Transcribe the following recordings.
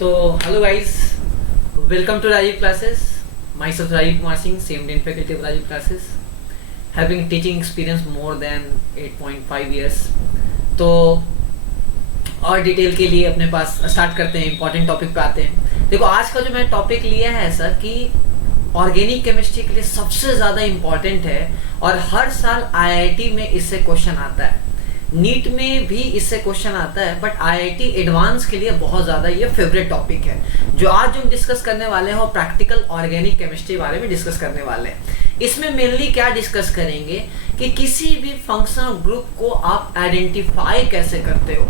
तो hello guys, welcome to Rajiv classes. Myself Rajiv Kumar Singh, same dean faculty of Rajiv classes, having teaching experience more than 8.5 years. तो और detail के लिए अपने पास start करते हैं, इंपॉर्टेंट टॉपिक पे आते हैं. देखो आज का जो मैंने टॉपिक लिया है ऐसा कि ऑर्गेनिक केमिस्ट्री के लिए सबसे ज़्यादा इम्पॉर्टेंट है और हर साल आईआईटी में इससे क्वेश्चन आता है, नीट में भी इससे क्वेश्चन आता है, बट आईआईटी एडवांस के लिए बहुत ज़्यादा ये फेवरेट टॉपिक है. जो आज हम डिस्कस करने वाले हैं वो प्रैक्टिकल ऑर्गेनिक केमिस्ट्री बारे में डिस्कस करने वाले हैं. इसमें मेनली क्या डिस्कस करेंगे कि किसी भी फंक्शनल ग्रुप को आप आइडेंटिफाई कैसे करते हो.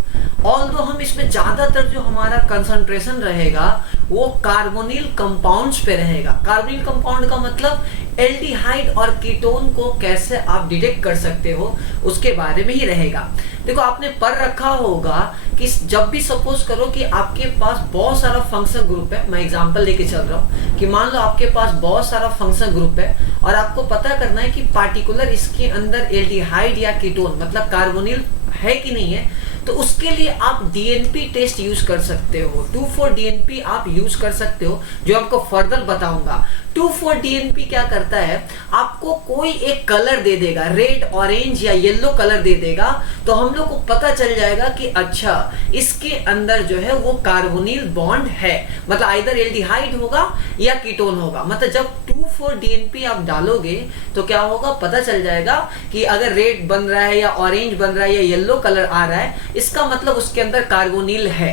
ऑल्दो हम इसमें ज़्यादातर जो हमारा कंसंट्रेशन रहेगा वो कार्बोनिल कंपाउंड्स पे रहेगा. कार्बोनिल कंपाउंड का मतलब एल्डिहाइड और कीटोन को कैसे आप डिटेक्ट कर सकते हो उसके बारे में ही रहेगा. देखो आपने पढ़ रखा होगा कि जब भी सपोज करो कि आपके पास बहुत सारा फंक्शन ग्रुप है, मैं एग्जांपल लेके चल रहा हूँ कि मान लो आपके पास बहुत सारा फंक्शन ग्रुप है और आपको पता करना है कि पार्टिकुलर इसके अंदर एल्डिहाइड या कीटोन मतलब कार्बोनिल है कि नहीं है, तो उसके लिए आप डीएनपी टेस्ट यूज कर सकते हो. 2,4-DNP आप यूज कर सकते हो, जो आपको फर्दर बताऊंगा. 2,4-DNP क्या करता है, आपको कोई एक कलर दे देगा, रेड, ऑरेंज या येलो कलर दे देगा, तो हम लोग को पता चल जाएगा कि अच्छा इसके अंदर जो है वो कार्बोनिल बॉन्ड है, मतलब आइदर एल्डिहाइड होगा या कीटोन होगा. मतलब जब 2,4-DNP आप डालोगे तो क्या होगा, पता चल जाएगा कि अगर रेड बन रहा है या ऑरेंज बन रहा है या येलो कलर आ रहा है, इसका मतलब उसके अंदर कार्बोनिल है.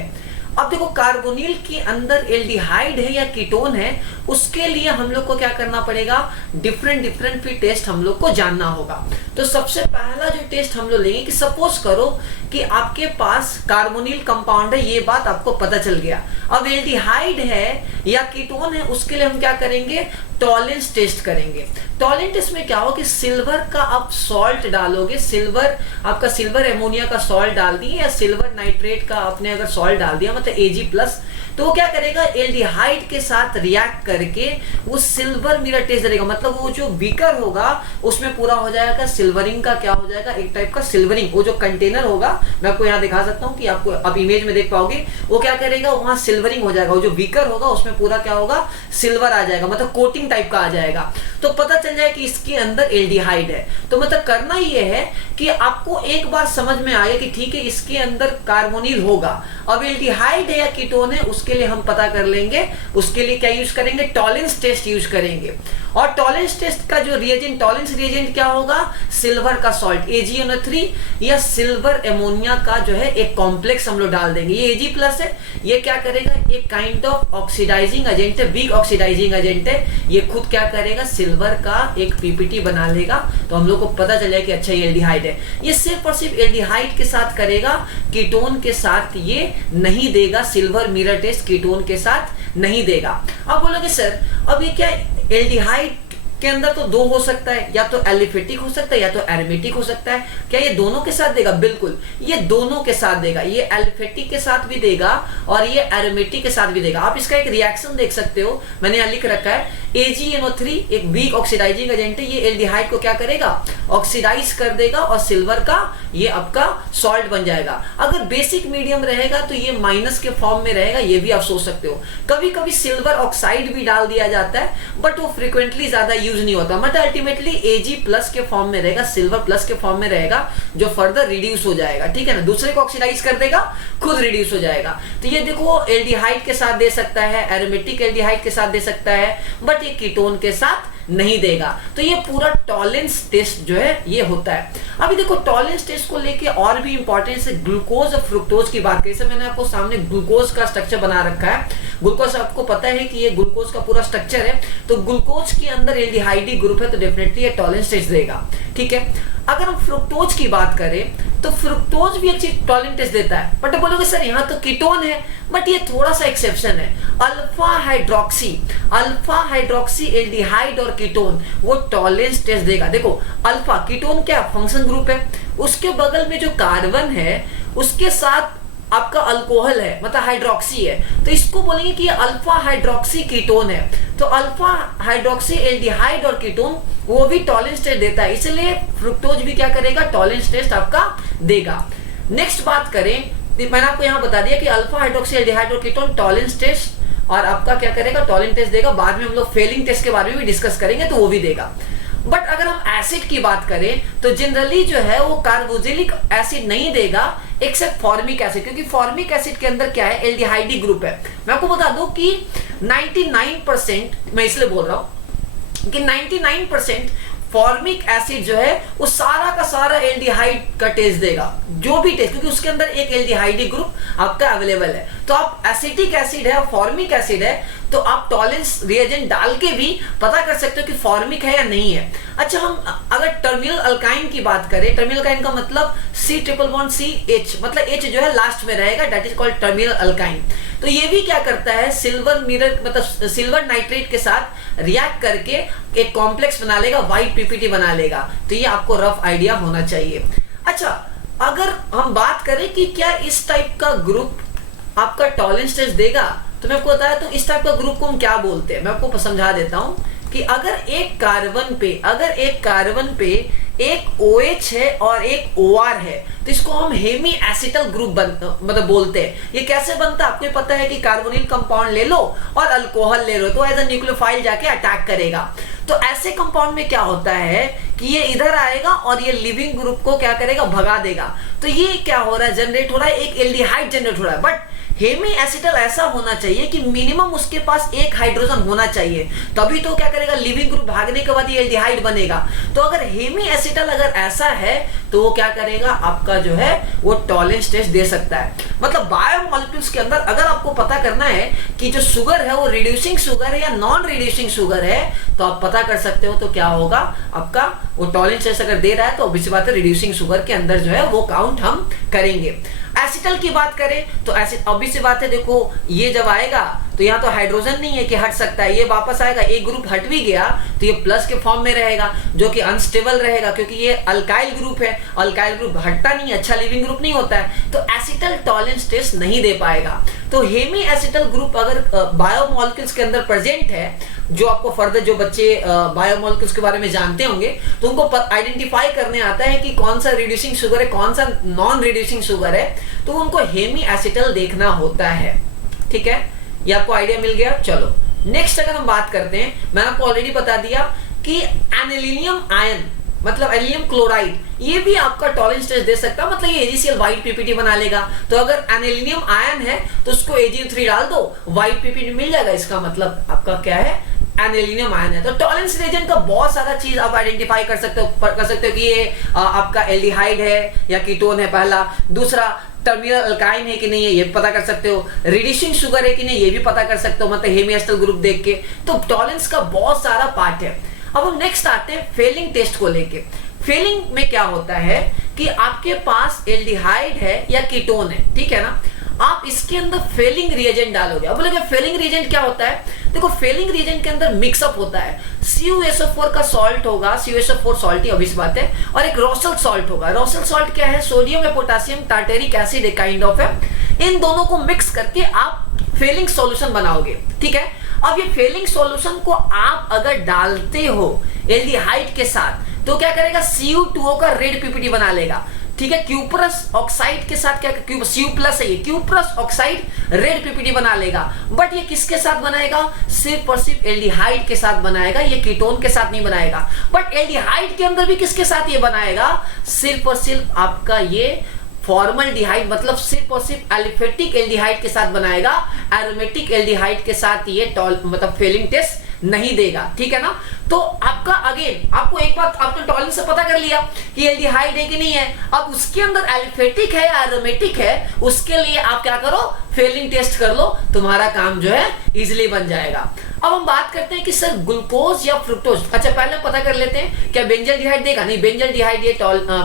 अब देखो कार्बोनिल के अंदर एल्डिहाइड है या कीटोन है, उसके लिए हम लोग को क्या करना पड़ेगा, डिफरेंट फिर टेस्ट हम लोग को जानना होगा. तो सबसे पहला जो टेस्ट हम लोग लेंगे कि सपोज करो कि आपके पास कार्बोनिल कंपाउंड है, ये बात आपको पता चल गया. अब एल्डिहाइड है या कीटोन है, उसके लिए हम क्या करेंगे, टॉलेंस टेस्ट करेंगे. टॉलेंस टेस्ट में क्या हो कि सिल्वर का आप सॉल्ट डालोगे, सिल्वर आपका सिल्वर एमोनिया का सॉल्ट डाल दिए या सिल्वर नाइट्रेट का आपने अगर सॉल्ट डाल दिया मतलब Ag+, तो वो क्या करेगा, एल्डिहाइड के साथ रिएक्ट करके वो सिल्वर मिरर टेस्ट देगा. मतलब वो जो बीकर होगा उसमें पूरा हो जाएगा सिल्वरिंग का, क्या हो जाएगा, एक टाइप का सिल्वरिंग. वो जो कंटेनर होगा, मैं आपको यहाँ दिखा सकता हूँ कि आपको अब इमेज में देख पाओगे, वो क्या करेगा, वहां सिल्वरिंग हो जाएगा. वो जो बीकर होगा उसमें पूरा क्या होगा, सिल्वर आ जाएगा, मतलब कोटिंग टाइप का आ जाएगा. तो पता चल जाए कि इसके अंदर एल्डिहाइड है. तो मतलब करना ये है कि आपको एक बार समझ में आए कि ठीक है इसके अंदर कार्बोनिल होगा. अब एल्डिहाइड है या कीटोन है उसके लिए हम पता कर लेंगे, उसके लिए क्या यूज करेंगे, टॉलेंस टेस्ट यूज करेंगे. और टॉलेंस टेस्ट का जो रिएजेंट, टॉलेंस रिएजेंट क्या होगा, सिल्वर का सॉल्ट AgNO3 या सिल्वर एमोनिया का जो है एक कॉम्प्लेक्स हम लोग डाल देंगे. ये Ag+ है, ये क्या करेगा, एक काइंड ऑफ ऑक्सीडाइजिंग एजेंट है, वीक ऑक्सीडाइजिंग एजेंट है. ये खुद क्या करेगा, सिल्वर का एक पीपीटी बना लेगा, तो हम लोग को पता चल जाए कि अच्छा ये एल्डिहाइड है. ये सिर्फ और सिर्फ एल्डिहाइड के साथ करेगा, कीटोन के साथ ये नहीं देगा. सिल्वर मिरर टेस्ट कीटोन के साथ नहीं देगा. अब बोलोगे सर अब ये क्या, एल्डिहाइड के अंदर तो दो हो सकता है, या तो एलिफेटिक हो सकता है या तो एरोमेटिक हो सकता है. क्या ये दोनों के साथ देगा, बिल्कुल ये दोनों के साथ देगा. ये एलिफेटिक के साथ भी देगा और ये एरोमेटिक के साथ भी देगा. आप इसका एक रिएक्शन देख सकते हो, मैंने यहाँ लिख रखा है, AgNO3 एक वीक ऑक्सीडाइजिंग एजेंट है, ये एल्डिहाइड को क्या करेगा, ऑक्सीडाइज कर देगा और सिल्वर का ये आपका सॉल्ट बन जाएगा. अगर बेसिक मीडियम रहेगा तो ये माइनस के फॉर्म में रहेगा, ये भी आप सोच सकते हो. कभी कभी सिल्वर ऑक्साइड भी डाल दिया जाता है, बट वो फ्रीक्वेंटली ज्यादा यूज नहीं होता. मतलब अल्टीमेटली Ag+ के फॉर्म में रहेगा, सिल्वर प्लस के फॉर्म में रहेगा, जो फर्दर रिड्यूस हो जाएगा. ठीक है ना, दूसरे को ऑक्सीडाइज कर देगा, खुद रिड्यूस हो जाएगा. तो ये देखो एल्डिहाइड के साथ दे सकता है, एरोमेटिक एल्डिहाइड के साथ दे सकता है, बट ये कीटोन के साथ नहीं देगा. तो ये पूरा टॉलेंस टेस्ट जो है ये होता है. अभी देखो टॉलेंस टेस्ट को लेके और भी इंपॉर्टेंस है, ग्लूकोज और फ्रुक्टोज की बात करें. मैंने आपको सामने ग्लूकोज का स्ट्रक्चर बना रखा है. ग्लूकोज आपको पता है कि ये ग्लूकोज का पूरा स्ट्रक्चर है. तो ग्लूकोज के अंदर एल्डिहाइड ग्रुप है तो डेफिनेटली ये टॉलेंस टेस्ट देगा. ठीक है, अगर हम फ्रुक्टोज की बात करें तो फ्रुक्टोज भी अच्छी टॉलेंस टेस्ट देता है. बट बोलोगे सर यहाँ तो कीटोन है, बट ये थोड़ा सा एक्सेप्शन है. अल्फा हाइड्रोक्सी एल्डिहाइड और कीटोन वो टॉलेंस टेस्ट देगा. देखो अल्फा कीटोन क्या फंक्शन ग्रुप है, उसके बगल में जो कार्बन है उसके साथ आपका अल्कोहल है, मतलब हाइड्रोक्सी है, तो इसको बोलेंगे कि अल्फा हाइड्रोक्सी कीटोन है. तो अल्फा हाइड्रोक्सी एल्डिहाइड और कीटोन वो भी टॉलेंस टेस्ट देता है, इसलिए फ्रुक्टोज भी क्या करेगा, टॉलेंस टेस्ट आपका देगा. नेक्स्ट बात करें मैंने आपको यहाँ बता दिया कि अल्फा हाइड्रोक्सी एल्डिहाइड और कीटोन टॉलरेंस टेस्ट और आपका क्या करेगा, टॉलरेंस टेस्ट देगा। बाद में हम लोग फेलिंग टेस्ट के बारे में भी डिस्कस करेंगे तो वो भी देगा। बट अगर हम एसिड की बात करें तो जनरली जो है वो कार्बोक्सिलिक एसिड नहीं देगा एक्सेप्ट फॉर्मिक एसिड, क्योंकि फॉर्मिक एसिड के अंदर क्या है, एल्डिहाइड ग्रुप है। मैं आपको बता दूं कि 99%, मैं इसलिए बोल रहा हूं कि 99% फॉर्मिक एसिड जो है वो सारा का सारा एल्डिहाइड का टेस्ट देगा, जो भी टेस्ट, क्योंकि उसके अंदर एक एल्डिहाइड ग्रुप आपका अवेलेबल है। तो आप एसिटिक एसिड है और फॉर्मिक एसिड है तो आप टॉलरेंस रिएजेंट डाल के भी पता कर सकते हो कि फॉर्मिक है या नहीं है। अच्छा, हम अगर टर्मिनल अल्काइन की बात करें, टर्मिनल अल्काइन का मतलब C++CH, मतलब H जो है लास्ट में रहेगा, that is called terminal alkyne. तो ये भी क्या करता है, सिल्वर मिरर मतलब सिल्वर नाइट्रेट के साथ रिएक्ट करके एक कॉम्प्लेक्स बना लेगा, व्हाइट पीपीटी बना लेगा। तो ये आपको रफ आइडिया होना चाहिए। अच्छा, अगर हम बात करें कि क्या इस टाइप का ग्रुप आपका टॉलरेंस टेस्ट देगा, तो मैं आपको बताया तो इस टाइप का ग्रुप को हम क्या बोलते हैं, मैं आपको समझा देता हूं कि अगर एक कार्बन पे एक OH है और एक OR है तो इसको हम हेमी एसिटल ग्रुप मतलब बोलते हैं। ये कैसे बनता है, आपको पता है कि कार्बोनिल कंपाउंड ले लो और अल्कोहल ले लो तो एज अ न्यूक्लियोफाइल जाके अटैक करेगा। तो ऐसे कंपाउंड में क्या होता है कि ये इधर आएगा और ये लिविंग ग्रुप को क्या करेगा, भगा देगा। तो ये क्या हो रहा है, जनरेट हो रहा है, एक एल्डिहाइड जनरेट हो रहा है। बट हेमी एसिटल ऐसा होना चाहिए कि मिनिमम उसके पास एक हाइड्रोजन होना चाहिए, तभी तो क्या करेगा, लिविंग ग्रुप भागने के बाद ये एल्डिहाइड बनेगा। तो अगर हेमी एसिटल अगर ऐसा है तो वो क्या करेगा, आपका जो है वो टॉलरेंस टेस्ट दे सकता है। मतलब बायोमॉलिक्यूल्स के अंदर अगर आपको पता करना है कि जो शुगर है वो रिड्यूसिंग शुगर है या नॉन रिड्यूसिंग शुगर है, तो आप पता कर सकते हो तो क्या होगा, आपका वो टॉलरेंस टेस्ट अगर दे रहा है तो ऑब्वियस बात है रिड्यूसिंग शुगर के अंदर जो है वो काउंट हम करेंगे। एसिटल की बात करें तो एसिड ऑब्वियस सी बात है, देखो ये जब आएगा तो यहाँ तो हाइड्रोजन नहीं है कि हट सकता है, ये वापस आएगा, एक ग्रुप हट भी गया तो ये प्लस के फॉर्म में रहेगा जो कि अनस्टेबल रहेगा, क्योंकि ये अल्काइल ग्रुप है, अल्काइल ग्रुप हटता नहीं, अच्छा लिविंग ग्रुप नहीं होता है, तो एसिटल टॉलरेंस टेस्ट नहीं दे पाएगा। तो हेमी एसिटल ग्रुप अगर बायोमॉलिक्यूल्स के अंदर प्रेजेंट है, जो आपको फर्दर जो बच्चे बायोमॉलिक्यूल्स के बारे में जानते होंगे तो उनको आइडेंटिफाई करने आता है कि कौन सा रिड्यूसिंग शुगर है, कौन सा नॉन रिड्यूसिंग शुगर है, तो उनको हेमी एसिटल देखना होता है। ठीक है, ये आपको आइडिया मिल गया। चलो नेक्स्ट अगर हम बात करते हैं, मैंने आपको ऑलरेडी बता दिया कि एनिलीनियम आयन मतलब एनिलियम क्लोराइड, ये भी आपका टॉलरेंस टेस्ट दे सकता है, मतलब ये AgCl व्हाइट पीपीटी बना लेगा। तो अगर एनिलीनियम आयन है तो उसको AgO3 डाल दो, व्हाइट पीपीटी मिल जाएगा, इसका मतलब आपका क्या है, एनिलीनियम आयन है। तो टॉलरेंस रिएजेंट का बहुत सारा चीज आप आइडेंटिफाई कर सकते हो कि ये आपका एल्डिहाइड है या कीटोन है, पहला। दूसरा, टर्मिनल अल्काइन है कि नहीं है ये पता कर सकते हो, रिड्यूसिंग शुगर है कि नहीं ये भी पता कर सकते हो, मतलब हेमी एसिटल ग्रुप देख के। तो टॉलरेंस का बहुत सारा पार्ट है। अब हम नेक्स्ट आते हैं फेलिंग टेस्ट को लेके। फेलिंग में क्या होता है कि आपके पास एल्डिहाइड है या कीटोन है, ठीक है ना, आप इसके अंदर फेलिंग रिएजेंट डालोगे। अब बोलोगे फेलिंग रिएजेंट क्या होता है, देखो फेलिंग रिएजेंट के अंदर मिक्सअप होता है, CuSO4 का सॉल्ट होगा, CuSO4 सॉल्ट ही ऑब्वियस बात है, और एक रोसल सॉल्ट होगा। रोसल सॉल्ट क्या है, सोडियम या पोटेशियम टार्टेरिक एसिड एक काइंड ऑफ है। इन दोनों को मिक्स करके आप फेलिंग सॉल्यूशन बनाओगे, ठीक है। अब ये फेलिंग सॉल्यूशन को आप अगर डालते हो एल्डिहाइड के साथ तो क्या करेगा, Cu2O का रेड पीपीटी बना लेगा, ठीक है। क्यूप्रस ऑक्साइड के साथ क्या, Cu+ है ये, क्यूप्रस ऑक्साइड रेड पीपीटी बना लेगा। बट ये किसके साथ बनाएगा, सिर्फ और सिर्फ एल्डिहाइड के साथ बनाएगा, ये कीटोन के साथ नहीं बनाएगा। बट एल्डिहाइड के अंदर भी किसके साथ ये बनाएगा, सिर्फ और सिर्फ आपका ये फॉर्मल्डिहाइड, मतलब सिर्फ और सिर्फ एलिफेटिक एल्डिहाइड के साथ बनाएगा, एरोमेटिक एल्डिहाइड के साथ ये मतलब फेलिंग टेस्ट नहीं देगा, ठीक है ना। तो आपका अगेन आपको एक बात आपने टॉलरेंस से पता कर लिया कि एल्डिहाइड है कि नहीं है। अब उसके अंदर एलिफेटिक है या एरोमेटिक है, उसके लिए आप क्या करो, फेलिंग टेस्ट कर लो, तुम्हारा काम जो है इजीली बन जाएगा। अब हम बात करते हैं कि सर ग्लूकोज या फ्रुक्टोज, अच्छा पहले पता कर लेते हैं क्या बेंजल्डिहाइड देगा, नहीं बेंजल्डिहाइड ये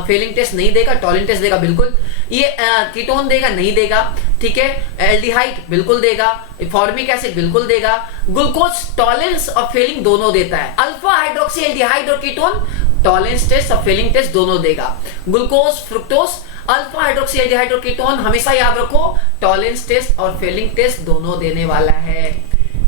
फेलिंग टेस्ट नहीं देगा, टॉलरेंस टेस्ट देगा बिल्कुल। ये कीटोन देगा, नहीं देगा, ठीक है। एल्डिहाइड बिल्कुल देगा, फॉर्मिक एसिड बिल्कुल देगा। ग्लूकोज टॉलरेंस और फेलिंग दोनों देता है। अल्फा हाइड्रोक्सी एल्डिहाइड और कीटोन टॉलरेंस टेस्ट और फेलिंग टेस्ट दोनों देगा। Glucose, fructose, alpha hydroxy aldehyde और कीटोन हमेशा याद रखो टॉलरेंस टेस्ट और फेलिंग टेस्ट दोनों देने वाला है।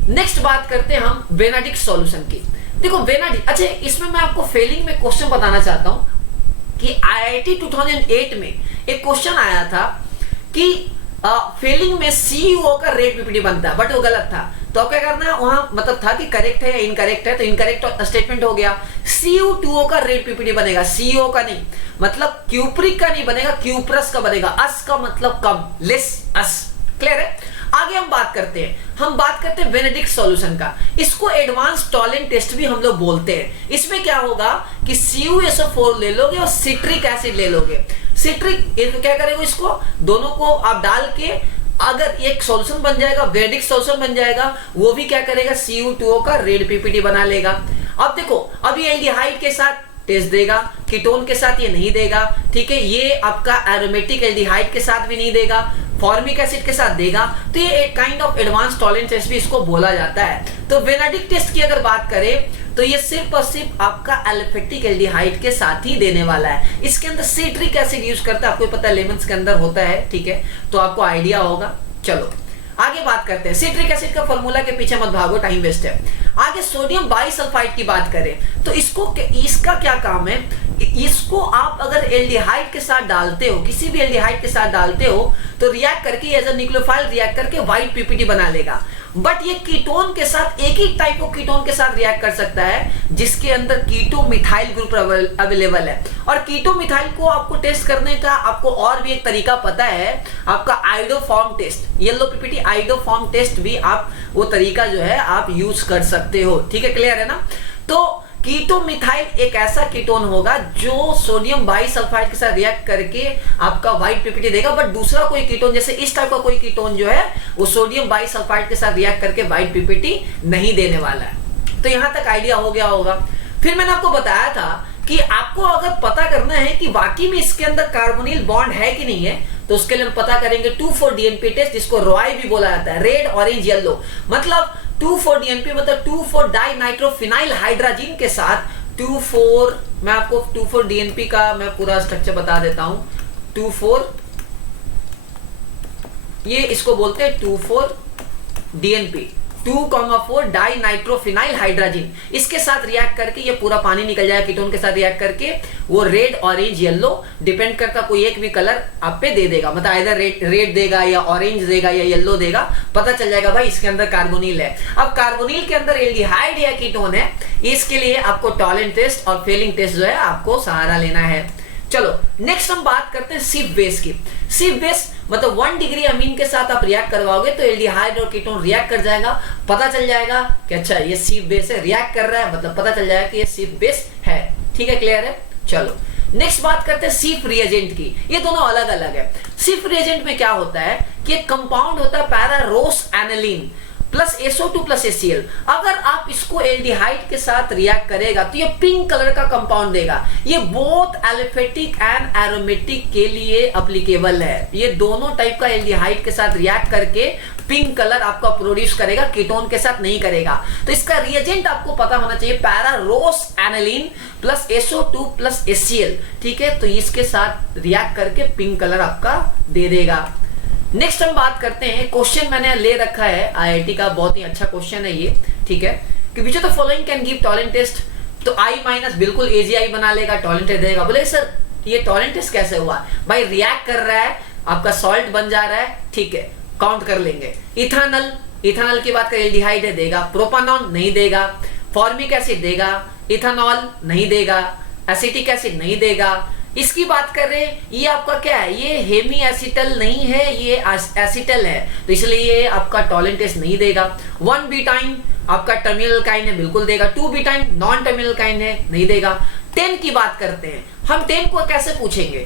नेक्स्ट बात करते हैं हम वेनाडिक सॉल्यूशन की। देखो वेनाडिक, अच्छा इसमें मैं आपको फेलिंग में क्वेश्चन बताना चाहता हूं कि IIT 2008 में एक क्वेश्चन आया था कि फेलिंग में CuO का रेड पीपीटी बनता है, बट वो गलत था। तो क्या करना है वहां, मतलब था कि करेक्ट है या इनकरेक्ट है, तो इनकरेक्ट स्टेटमेंट हो गया। Cu2O का रेड पीपीटी बनेगा, CO का नहीं, मतलब क्यूप्रिक का नहीं बनेगा, क्यूप्रस का बनेगा। अस का मतलब कम, लेस अस। क्लियर है? आगे हम बात करते हैं बेनेडिक्ट सॉल्यूशन का। इसको एडवांस टॉलेंट टेस्ट भी हम लोग बोलते हैं। इसमें क्या होगा कि CuSO4 ले लोगे और सिट्रिक एसिड ले लोगे। सिट्रिक क्या करेगा, इसको दोनों को आप डाल के अगर एक सॉल्यूशन बन जाएगा, बेनेडिक्ट सॉल्यूशन बन जाएगा, वो भी क्या करेगा, Cu2O का रेड पीपीटी बना लेगा। अब देखो, अभी एल्डिहाइड के साथ टेस्ट देगा, कीटोन के साथ ये नहीं देगा, ठीक है, ये आपका एरोमेटिक एल्डिहाइड के साथ भी नहीं देगा, फॉर्मिक एसिड के साथ देगा। तो ये एक kind of advance Tollens test भी इसको बोला जाता है। तो बेनेडिक्ट टेस्ट की अगर बात करें तो ये सिर्फ और सिर्फ आपका एलिफेटिक एल्डिहाइड के साथ ही देने वाला है। इसके अंदर सिट्रिक एसिड यूज करता है, आपको पता है लेमन्स के अंदर होता है, ठीक है, तो आपको आइडिया होगा। चलो आगे बात करते हैं। सिट्रिक एसिड का फॉर्मूला के पीछे मत भागो, टाइम वेस्ट है। आगे सोडियम बाइसल्फाइड की बात करें तो इसका क्या काम है, इसको आप अगर एल्डिहाइड के साथ डालते हो, किसी भी एल्डिहाइड के साथ डालते हो, तो रिएक्ट करके एज अ न्यूक्लियोफाइल रिएक्ट करके व्हाइट पीपीटी बना लेगा। बट ये कीटोन के साथ, एक ही टाइप ऑफ कीटोन के साथ रिएक्ट कर सकता है जिसके अंदर कीटो मिथाइल ग्रुप अवेलेबल है। और कीटो मिथाइल को आपको टेस्ट करने का आपको और भी एक तरीका पता है, आपका iodoform test, yellow PPT iodoform test भी आप वो तरीका जो है आप यूज कर सकते हो। ठीक है, क्लियर है ना? तो कीटो मिथाइल एक ऐसा कीटोन होगा जो सोडियम बाइसल्फाइड के साथ रिएक्ट करके आपका व्हाइट पीपीटी देगा। बट दूसरा कोई कीटोन, जैसे इस टाइप का कोई कीटोन जो है वो सोडियम बाइसल्फाइड के साथ रिएक्ट करके व्हाइट पीपीटी नहीं देने वाला है। तो यहां तक आइडिया हो गया होगा। फिर मैंने आपको बताया था कि आपको अगर पता करना है कि वाकई में इसके अंदर कार्बोनिल बॉन्ड है कि नहीं है, तो उसके लिए हम पता करेंगे 2,4-DNP टेस्ट, जिसको रॉय भी बोला जाता है, रेड ऑरेंज येलो। मतलब 2,4-DNP मतलब 2,4-डाइनाइट्रोफिनाइल हाइड्रोजन के साथ 2,4, मैं आपको 2,4-DNP का मैं पूरा स्ट्रक्चर बता देता हूं। 2,4 ये इसको बोलते हैं 2,4-DNP, 2,4 डाइनाइट्रोफिनाइल हाइड्रोजन। इसके साथ रिएक्ट करके ये पूरा पानी निकल जाएगा, कीटोन के साथ रिएक्ट करके वो रेड ऑरेंज येलो डिपेंड करता, कोई एक भी कलर आप पे दे देगा, मतलब इधर रेड देगा या ऑरेंज देगा या येलो देगा, पता चल जाएगा भाई इसके अंदर कार्बोनिल है। अब कार्बोनिल के अंदर एल्डिहाइड या कीटोन है, इसके लिए आपको टॉलेंट टेस्ट और फेलिंग टेस्ट जो है आपको सहारा लेना है। चलो नेक्स्ट हम बात करते हैं सिप बेस की। सिप बेस मतलब 1 डिग्री अमीन के साथ आप रिएक्ट करवाओगे तो एल्डिहाइड और कीटोन रिएक्ट कर जाएगा, पता चल जाएगा कि अच्छा ये सिप बेस है, रिएक्ट कर रहा है, मतलब पता चल जाएगा कि ये सिप बेस है। ठीक है, क्लियर है? चलो नेक्स्ट बात करते हैं सिप रिएजेंट की। ये दोनों अलग अलग है। सिप रिएजेंट में क्या होता है कि एक कंपाउंड होता है pararosaniline plus SO2 plus HCl। अगर आप इसको एल्डिहाइड के साथ रिएक्ट करेगा तो ये पिंक कलर का कंपाउंड देगा। ये बोथ एलिफेटिक एंड एरोमेटिक के लिए एप्लीकेबल है। ये दोनों टाइप का एल्डिहाइड के साथ रिएक्ट करके पिंक कलर आपका प्रोड्यूस करेगा, कीटोन के साथ नहीं करेगा। तो इसका रिएजेंट आपको पता होना चाहिए, pararosaniline plus SO2 plus HCl। ठीक है, तो इसके साथ रिएक्ट करके पिंक कलर आपका दे देगा। नेक्स्ट हम बात करते हैं, क्वेश्चन मैंने ले रखा है IIT का, बहुत ही अच्छा क्वेश्चन है ये। ठीक है, कि which of the following can give Tollens test. तो I- बिल्कुल AgI बना लेगा, टॉलेंट टेस्ट देगा। बोले सर ये टॉलेंट टेस्ट कैसे हुआ? भाई रिएक्ट कर रहा है, आपका सॉल्ट बन जा रहा है, ठीक है, काउंट कर लेंगे। इथानल की बात करें, एल्डिहाइड है, देगा। प्रोपानॉन नहीं देगा, फॉर्मिक एसिड देगा, इथानॉल नहीं देगा, एसिटिक एसिड नहीं देगा। इसकी बात कर रहे हैं, ये आपका क्या है, ये हेमी एसिटल नहीं है, ये एसिटल है, तो इसलिए ये आपका टॉलेंट टेस्ट नहीं देगा। 1 बीटाइन आपका टर्मिनल अल्काइन है, बिल्कुल देगा। 2 बीटाइन नॉन टर्मिनल अल्काइन है, नहीं देगा। 10 की बात करते हैं हम, 10 को कैसे पूछेंगे?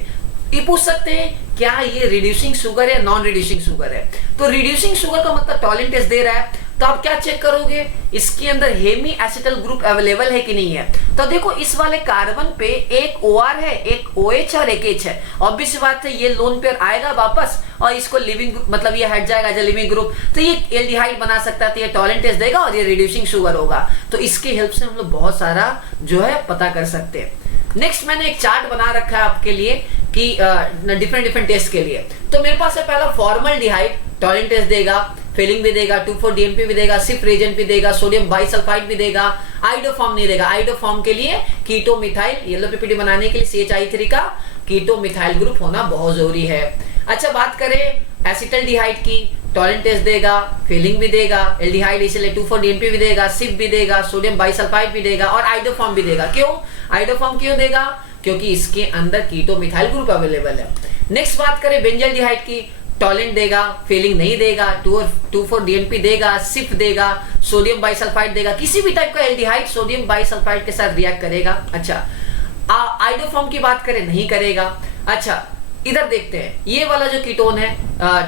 ये पूछ सकते हैं क्या ये रिड्यूसिंग शुगर है, नॉन रिड्यूसिंग शुगर है। तो रिड्यूसिंग शुगर का मतलब टॉलेंट टेस्ट दे रहा है, तो आप क्या चेक करोगे, इसके अंदर हेमी एसिटल ग्रुप अवेलेबल है कि नहीं है। तो देखो इस वाले कार्बन पे एक OR है, एक OH और एक H है। ऑब्वियस बात है ये लोन पेयर आएगा वापस और इसको लिविंग मतलब ये हट जाएगा एज लिविंग ग्रुप, तो ये एल्डिहाइड बना सकता है, तो ये टॉलेंट टेस्ट देगा और ये रिड्यूसिंग शुगर होगा। तो इसके हेल्प से हम लोग बहुत सारा जो है पता कर सकते हैं। नेक्स्ट मैंने एक चार्ट बना रखा है आपके लिए कि डिफरेंट टेस्ट के लिए। तो मेरे पास है पहला फॉर्मल्डिहाइड, टॉलेंट टेस्ट देगा, फेलिंग भी देगा, 2,4-DNP भी देगा, सिप रिएजेंट भी देगा, सोडियम बाइसल्फाइड भी देगा, आइडोफॉर्म नहीं देगा। आइडोफॉर्म के लिए कीटो मिथाइल येलो पीपीटी बनाने के लिए CHI3 का कीटो मिथाइल ग्रुप होना बहुत जरूरी है। अच्छा बात करें एसिटल्डिहाइड की टॉलेंट टेस्ट देगा, फीलिंग भी देगा, एल्डिहाइड इसलिए 2,4-DNP भी देगा, सिप भी देगा, सोडियम बाइसल्फाइड भी देगा और आइडोफॉर्म भी देगा। क्यों आइडोफॉर्म क्यों देगा? क्योंकि इसके अंदर कीटो मिथाइल ग्रुप अवेलेबल है। नेक्स्ट बात करें बेंजल्डिहाइड की, टॉलेंट देगा, फीलिंग नहीं देगा, 2,4-DNP देगा, सिप देगा, सोडियम बाइसल्फाइड देगा। किसी भी टाइप का एल्डिहाइड सोडियम बाइसल्फाइड के साथ रिएक्ट करेगा। अच्छा, आइडोफॉर्म की बात करें नहीं करेगा। अच्छा, इधर देखते हैं, ये वाला जो कीटोन है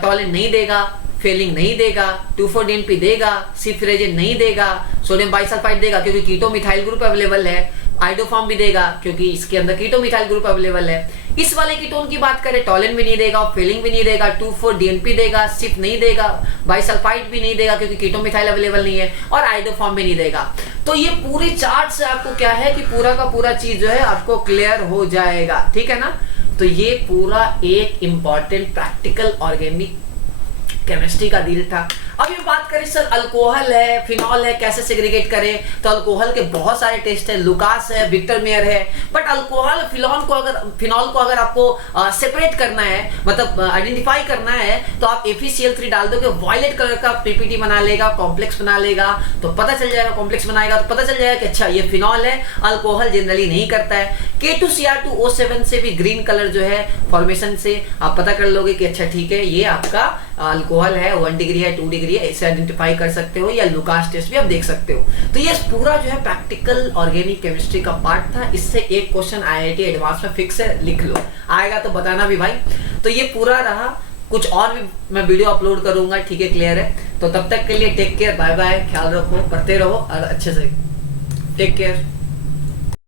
टॉलेंट नहीं देगा, फीलिंग नहीं देगा, 2,4-DNP देगा, सिप रेजेंट नहीं देगा, सोडियम बाइसल्फाइड देगा क्योंकि कीटो मिथाइल ग्रुप अवेलेबल है, आइडोफॉर्म भी देगा क्योंकि इसके अंदर कीटो मिथाइल ग्रुप अवेलेबल है। इस वाले कीटोन की बात करें, टॉलेंट भी नहीं देगा, फीलिंग भी नहीं देगा, 2,4-DNP देगा, सिप नहीं देगा, बाइसल्फाइड भी नहीं देगा क्योंकि कीटो मिथाइल अवेलेबल नहीं है, और आइडोफॉर्म भी नहीं देगा। तो ये पूरे चार्ट से आपको क्या है कि पूरा का पूरा चीज जो है आपको क्लियर हो जाएगा, ठीक है ना। तो ये पूरा एक इंपॉर्टेंट प्रैक्टिकल ऑर्गेनिक केमिस्ट्री का डील था। अब ये बात करें सर अल्कोहल है, फिनॉल है, कैसे सेग्रीगेट करें, तो अल्कोहल के बहुत सारे टेस्ट है, लुकास है, विक्टर मेयर है, बट अल्कोहल फिनॉल को अगर आपको सेपरेट करना है, मतलब आइडेंटिफाई करना है, तो आप FeCl3 डाल दोगे, वॉयलेट कलर का पीपीटी बना लेगा, कॉम्प्लेक्स बना लेगा, तो पता चल जाएगा, कॉम्प्लेक्स बनाएगा तो पता चल जाएगा कि अच्छा ये फिनॉल है, अल्कोहल जनरली नहीं करता है। K2Cr2O7 से भी ग्रीन कलर जो है फॉर्मेशन से आप पता कर लोगे कि अच्छा ठीक है ये आपका अल्कोहल है, 1 डिग्री है, 2 डिग्री है, इसे आइडेंटिफाई कर सकते हो, या लुकास टेस्ट भी आप देख सकते हो। तो ये पूरा जो है प्रैक्टिकल ऑर्गेनिक केमिस्ट्री का पार्ट था। इससे एक क्वेश्चन IIT एडवांस में फिक्स है, लिख लो, आएगा तो बताना भी भाई। तो ये पूरा रहा, कुछ और भी मैं वीडियो अपलोड करूंगा, ठीक है, क्लियर है। तो तब तक के लिए टेक केयर, बाय बाय, ख्याल रखो, पढ़ते रहो और अच्छे से टेक केयर।